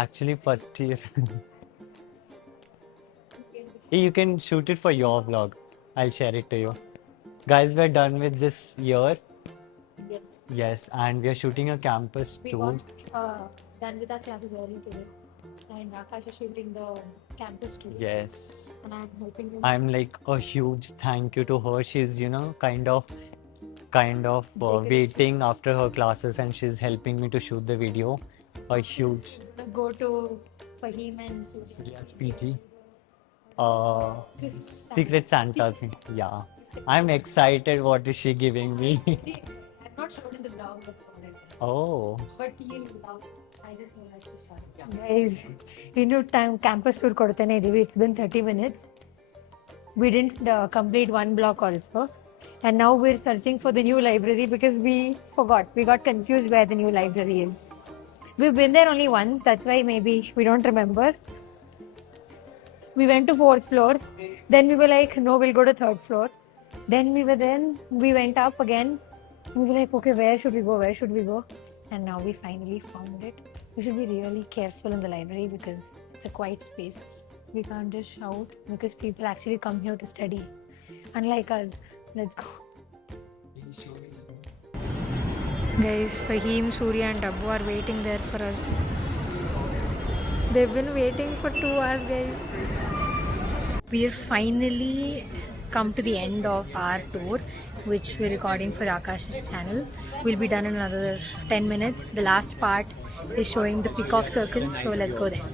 Actually, first year. You can shoot it for your vlog. I'll share it to you. Guys, we're done with this year. Yes. Yes, and we are shooting a campus We tour. got done with our classes early today. And Akash is shooting the campus tour. Yes. And I'm helping him. I'm like a huge thank you to her. She's, kind of Decoration. waiting after her classes and she's helping me to shoot the video. A huge Go to Fahim and Surya's PT. Secret Santa. Santa thing. Yeah. I'm excited. What is she giving me? I'm not shown in the vlog what's on it. Oh. But he'll love. I just know that she's fun. Guys, ಇನ್ನು time campus tour ಕೊಡ್ತಾನೆ ಇದೀವಿ. It's been 30 minutes. We didn't complete one block also. And now we're searching for the new library because we forgot. We got confused where the new library is. We've been there only once. That's why maybe we don't remember. We went to 4th floor. Then we were like, no, we'll go to 3rd floor. Then we went up again. We were like, okay, where should we go? Where should we go? And now we finally found it. We should be really careful in the library because it's a quiet space. We can't just shout because people actually come here to study. Unlike us. Let's go. Guys, Fahim, Surya and Dabbu are waiting there for us. They've been waiting for 2 hours, guys. We're finally come to the end of our tour, which we're recording for Akash's channel. We'll be done in another 10 minutes. The last part is showing the peacock circle, so let's go there.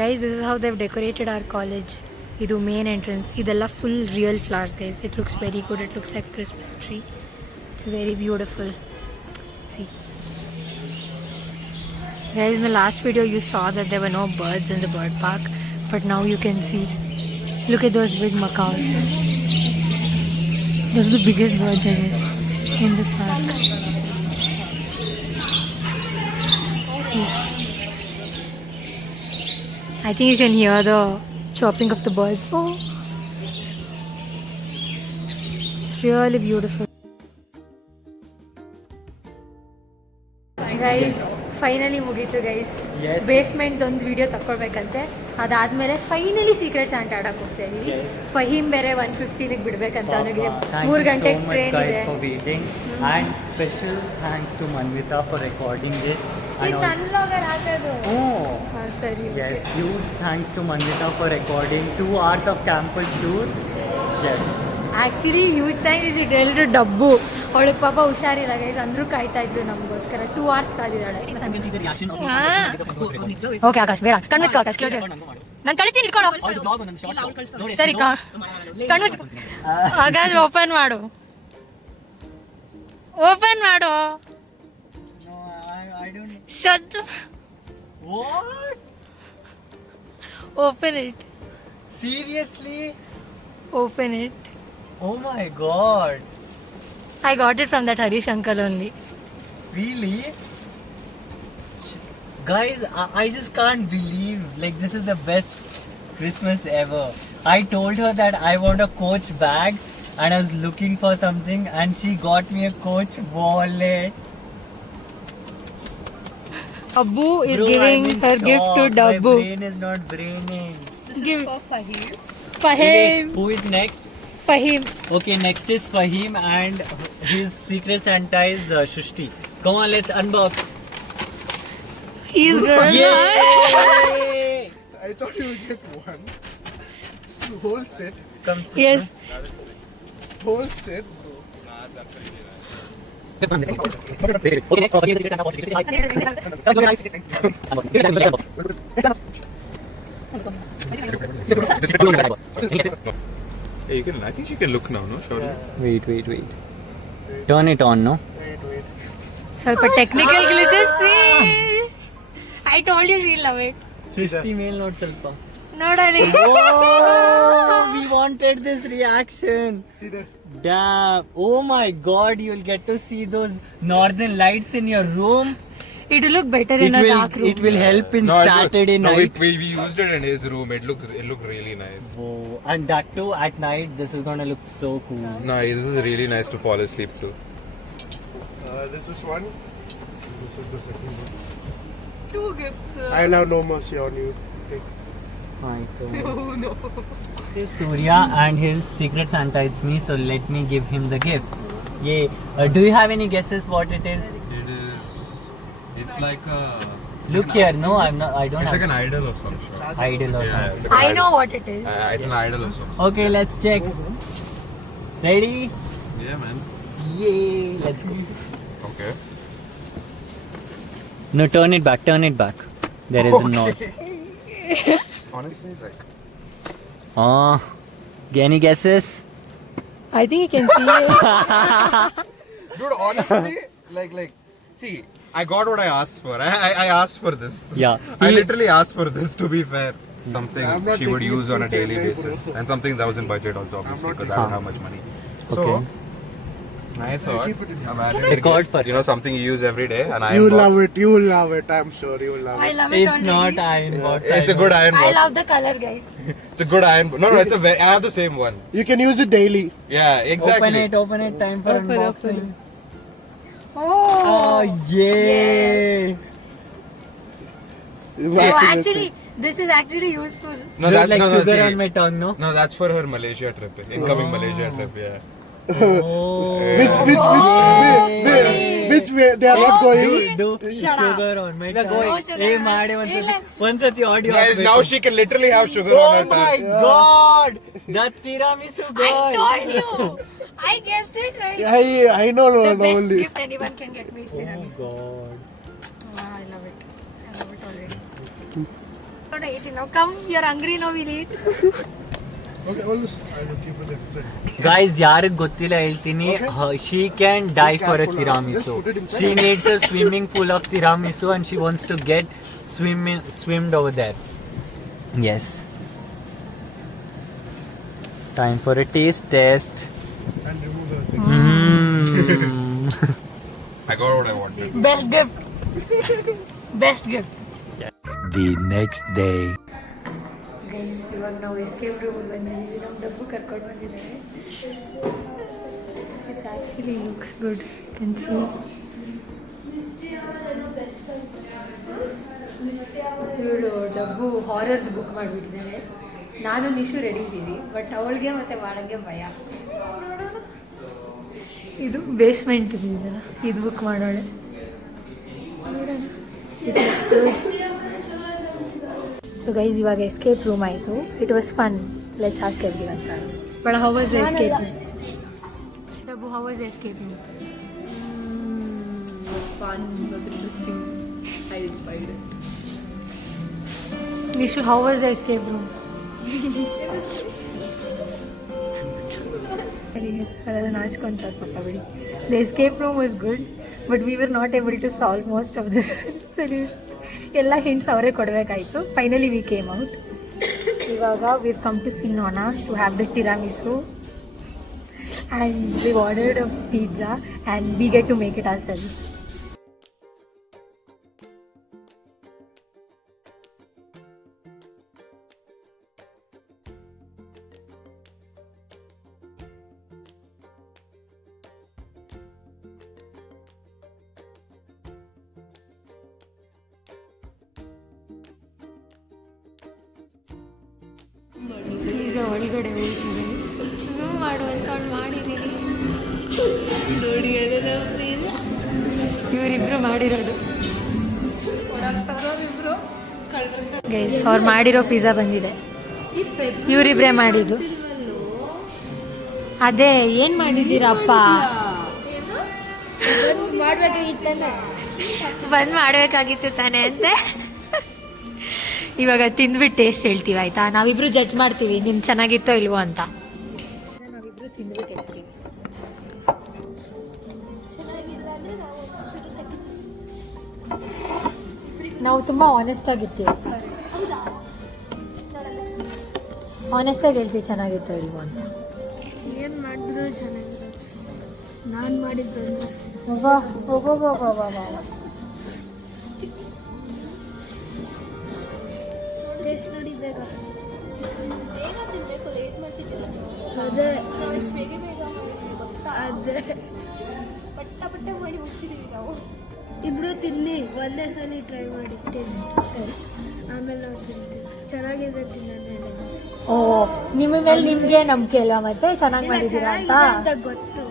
Guys, this is how they've decorated our college. Idu main entrance. Idella full real flowers, guys. It looks very good. It looks like a Christmas tree. It's very beautiful. See. Guys, in the last video you saw that there were no birds in the bird park, but now you can see. Look at those big macaws. Those are the biggest birds I guess in the park. See. I think you can hear the chirping of the birds. Oh, it's really beautiful. Guys, finally ಮುಗೀತು guys. Basement ಒಂದು video ತಗೊಳ್ಬೇಕಂತೆ. ಅದಾದ್ಮೇಲೆ finally secret Santa ಆಡಕ್ ಹೋಗ್ತಾ ಇದೀವಿ. ಫಹೀಮ್ ಬೇರೆ 1:15 ಬಿಡ್ಬೇಕಂತ ಅವನಿಗೆ 3 ಗಂಟೆಗೆ train ಇದೆ. And special thanks to Manvita for recording this. ಇದು ನನ್ನ ವ್ಲಾಗಲ್ಲಿ ಹಾಕೋದು. Oh. ಸರಿ. Yes, huge thanks to Manvita for recording 2 hours of campus tour. Yes. Actually huge thanks is tell to ಡಬ್ಬು. ಅವಳಿಗೆ ಪಾಪ ಹುಷಾರಿಲ್ಲ ಗೈಸ್, ಅಂದರೂ ಕಾಯ್ತಾ ಇದ್ವಿ ನಮಗೋಸ್ಕರ. 2 hours ಕಾದಿದ್ದಾಳೆ. ಓಕೆ ಆಕಾಶ್ ಬೇಡ, ಕಣ್ಮುಚ್ಚು ಆಕಾಶ್. ನಾನು ಕಳಿಸ್ತೀನಿ, ಇಟ್ಕೊಳ್ಳೋ. ಸರಿ ಕಣ್ಮುಚ್ಚು ಆಕಾಶ್. ಓಪನ್ ಮಾಡು, ಓಪನ್ ಮಾಡು. Shut. What? Open it. Seriously? Open it. Oh my god. I got it from that Harish uncle only. Really? Guys, I just can't believe, like, this is the best Christmas ever. I told her that I want a Coach bag and I was looking for something and she got me a Coach wallet. Abbu is Bro, giving I'm in her gift to shock. Dabbu. My brain is not braining. This Give- is for Fahim. Fahim. Who is next? Fahim. Okay, next is Fahim and his secret Santa is Shushti. Come on, let's unbox. He's good. Yay! I thought you would get one. It's the whole set. Come sit. Yes. Whole set, bro. Okay, next Fahim secret Santa. Hey, you can. I think she can look now, no? Surely. Wait. Turn it on, no? Wait. ಸ್ವಲ್ಪ technical glitches. I told you she'll love it. Female note ಸ್ವಲ್ಪ. ನೋಡಲಿ. Oh, we wanted this reaction. See there. Damn. Oh my god, you'll get to see those northern lights in your room. It will look better in a dark room. It will help in No, Saturday no, night. we used it in his room. It looked really nice. Oh, and that too at night. This is gonna look so cool. No, this is really nice to fall asleep to. This is one. This is the second one. 2 gifts. I'll have no mercy on you. Take. Oh no. Surya and his secret Santa, it's me, so let me give him the gift. Yay. Do you have any guesses what it is? It is. It's like a. Look here, no, I'm not, I don't It's like have an idol of some sort. idol or Yeah, something. it's like an I idol. know what it is. It's an idol of some sort. Okay, let's check. Ready? Yeah, man. Yay, let's go. Okay. No, turn it back, There is no. Honestly, like. Any guesses? I think you can see it. Dude, honestly, like, see, I got what I asked for. I asked for this. Yeah. I literally asked for this, to be fair. Something I'm not she would taking use it on a too daily terribly, basis. bro. And something that was in budget also, obviously, because I don't have much money. Okay. So, I thought, keep it in I've added Record for you know, something you use every day. An iron You box. love it. You will love it. I'm sure you will love I it. love it It's already. not iron box. It's a good iron I box. love the color, guys. It's a good iron box. No, it's a I have the same one. You can use it daily. Yeah, exactly. Open it, time for Open, unboxing. Oh. Yay! So actually, this is actually useful. No, Look that's like no, sugar see, on my tongue, no? No, that's for her Malaysia trip. Incoming Malaysia trip, yeah. Oh. Which way they are not going. Do Shut up. sugar on my tongue. going. No sugar Hey, on ಮಾಡಿ it. ಒಂದ್ಸತಿ audio Guys, ಹಾಕ್ಬೇಕು. now she can literally have sugar Oh on her my tongue. god! The tiramisu I girl. told you. I guessed it right. I know The no best only. gift anyone can get me is Oh tiramisu. god. Wow, I love it. I love it already. Not eating now. Come, you're hungry now. We'll eat. Okay, all this I will keep it inside. Guys, ಯಾರಿಗ್ ಗೊತ್ತಿಲ್ಲ ಹೇಳ್ತೀನಿ, she can die for a careful, just tiramisu. put it inside. She needs a swimming pool of tiramisu and she wants to get swimmed over there. Yes. Time for a taste test. And remove the thing. I got what I wanted. Best gift. Best gift. The next day. Guys ಇವಾಗ ನಾವು escape room ಬಂದಿದ್ದೀವಿ ನಮ್ಮ ಡಬ್ಬು ಕರ್ಕೊಂಡು ಬಂದಿದ್ದಾರೆ it's actually looks good can see ಇವಳು ಡಬ್ಬು ಹಾರರ್ದು book ಮಾಡಿಬಿಟ್ಟಿದ್ದಾಳೆ ನಾನು ನಿಶು ರೆಡಿ ಇದ್ದೀವಿ ಬಟ್ ಅವಳಿಗೆ ಮತ್ತು ಮಾಡೋಕ್ಕೆ ಭಯ ಇದು ಬೇಸ್ಮೆಂಟ್ ಇದೆಯಲ್ಲ ಇದು ಬುಕ್ ಮಾಡೋಳೆ ಸೊ ಗೈಸ್ ಇವಾಗ ಎಸ್ಕೇಪ್ ರೂಮ್ ಆಯಿತು it was fun let's ask everyone but how was the escape room ಡಬ್ಬು how was the escape room It was fun. It was interesting. I enjoyed it. Nishu how was the escape room ನಾಚ್ಕೊಂತಾರೆ ಪಟ್ಟ ಬಿಡಿ the escape room was good but we were not able to solve most of this solution ಎಲ್ಲ hints ಅವರೇ ಕೊಡಬೇಕಾಯಿತು finally we came out ಇವಾಗ we come to see Nana's to have the tiramisu and we ordered a pizza and we get to make it ourselves pizza ಒಳಗಡೆ ಹೋಗ್ತಿದೆ zoom ಮಾಡು ಅಂತ ಅವ್ಳು ಮಾಡಿದ್ದೀನಿ ನೋಡಿ ಅದು ನಮ್ಮ pizza. ಇವರಿಬ್ರು ಮಾಡಿರೋದು ಇಬ್ರು ಗೈಸ್ ಅವ್ರು ಮಾಡಿರೋ ಪಿಜ್ಜಾ ಬಂದಿದೆ ಇವರಿಬ್ರೇ ಮಾಡಿದ್ದು ಅದೇ ಏನು ಮಾಡಿದ್ದೀರಪ್ಪ ಬಂದ್ ಮಾಡಬೇಕಾಗಿತ್ತು ತಾನೇ ಅಂತೆ ಇವಾಗ ತಿಂದ್ಬಿಟ್ಟು ಟೇಸ್ಟ್ ಹೇಳ್ತೀವಿ ಆಯ್ತಾ ನಾವಿಬ್ರು ಜಡ್ಜ್ ಮಾಡ್ತೀವಿ ನಿಮ್ ಚೆನ್ನಾಗಿತ್ತೋ ಇಲ್ವೋ ಅಂತ ನಾವಿಬ್ರು ತಿಂದ್ಬಿಟ್ಟು ಹೇಳ್ತೀವಿ ನಾವು ತುಂಬ ಆನೆಸ್ಟ್ ಆಗಿರ್ತೀವಿ ಆನೆಸ್ಟ್ ಆಗಿ ಹೇಳ್ತೀವಿ ಚೆನ್ನಾಗಿತ್ತೋ ಇಲ್ವೋ ಅಂತ ಏನು ಮಾಡಿದ್ರು ಚೆನ್ನಾಗಿರುತ್ತೆ ನಾನು ಮಾಡಿದ್ದು ಟೇಸ್ಟ್ ನೋಡಿ ಬೇಗ ಅದೇ ಅದೇ ಪಟ್ಟ ಮಾಡಿ ಮುಗಿಸಿದೀವಿ ನಾವು ಇಬ್ರು ತಿನ್ನಿ ಒಂದೇ ಸಲ ಟ್ರೈ ಮಾಡಿ ಟೇಸ್ಟ್ ಆಮೇಲೆ ನಾವು ತಿಂತೀವಿ ಚೆನ್ನಾಗಿದ್ರೆ ತಿನ್ನೋಣ ಹೇಳಿ. ಓ ನಿಮ್ಮ ಮೇಲೆ ನಿಮಗೆ ನಂಬಿಕೆ ಅಲ್ವಾ ಮತ್ತೆ ಚೆನ್ನಾಗಿ ಇಲ್ಲ, ಮಾಡಿದ್ದೀರಾ ಅಂತ? ಚೆನ್ನಾಗಿದೆ ಅಂತ ಗೊತ್ತು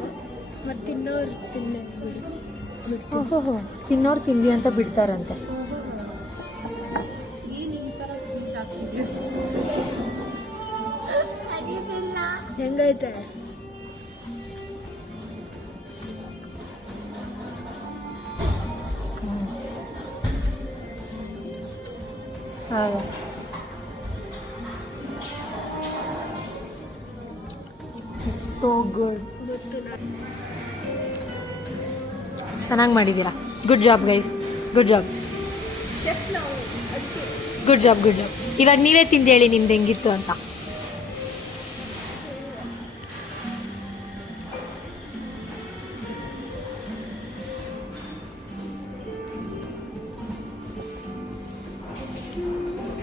ಮತ್ತೆ ತಿನ್ನೋರು ತಿನ್ನೇ ಬಿಡ್ತೀವಿ. ಓಹೋ ತಿನ್ನೋರು ತಿಂಡಿ ಅಂತ ಬಿಡ್ತಾರಂತೆ. ಹೆಂಗೈತೆ? So good. ಗೊತ್ತು ನಾನು ಚೆನ್ನಾಗಿ ಮಾಡಿದ್ದೀರಾ. Good job guys, good job, good job, good job. ಇವಾಗ ನೀವೇ ತಿಂದು ಹೇಳಿ ನಿಮ್ದು ಹೆಂಗಿತ್ತು ಅಂತ.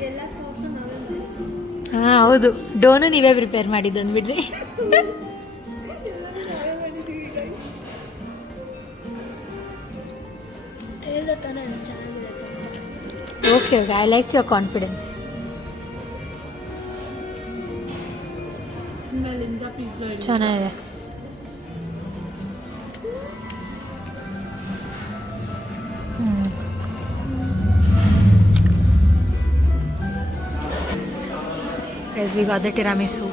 ಎಲ್ಲ ಸಾಸು ನಾವೇ ಮಾಡಿದ್ದು. ಹಾಂ ಹೌದು, ಡೋನು ನೀವೇ ಪ್ರಿಪೇರ್ ಮಾಡಿದ್ದು ಅಂದ್ಬಿಡ್ರಿ. ಹೇಳ್ದೆ ತಾನೇ ಚೆನ್ನಾಗಿದೆ ಅಂತ. Okay okay, I like your confidence. ಮೇಲಿಂದ ಪಿಜ್ಜಾ ಚೆನ್ನಾಗಿದೆ. Guys, we got the tiramisu.